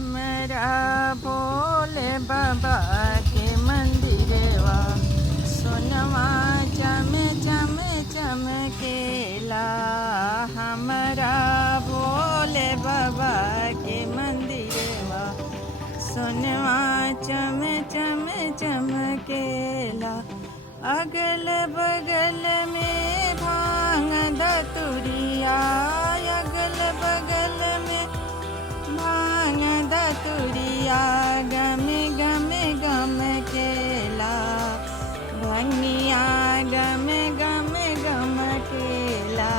हमरा भोले बाबा के मंदिरवा सोनवा चम चम चमकेला। हमरा भोले बाबा के मंदिरवा सोनवा चम चम चमकेला। अगल बगल में भांग धतुरिया, अगल बगल में भांग धतुरिया गम गम गम केला। भंगिया गम गम गम केला।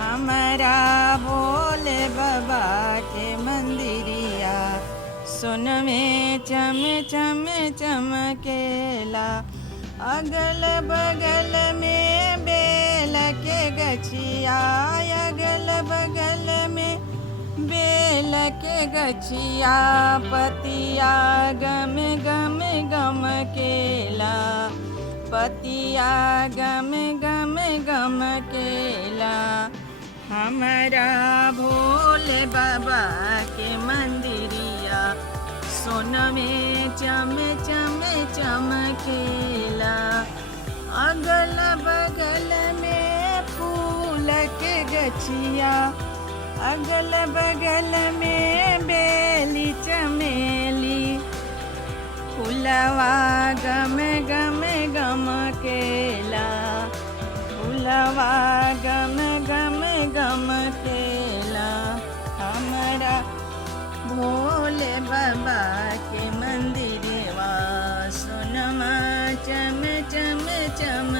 हमारा भोले बाबा के मंदिरिया सोनमे चम चम चमकेला। अगल बगल में बेल के गछिया, अगल बगल में बेल के गछिया पतिया गम गम गम केला। पतिया गम गम गम केला। हमारा भोले बाबा के मंदिरिया सोनमे चम चम चमकेला। अगल बगल में फूल के गछिया, अगल बगल में बेली चमेली फुलवा गम गम गम केला। फुलवा गम गम गम केला। हमारा भोले बाबा के मंदिरवा सोनमा चम चम चम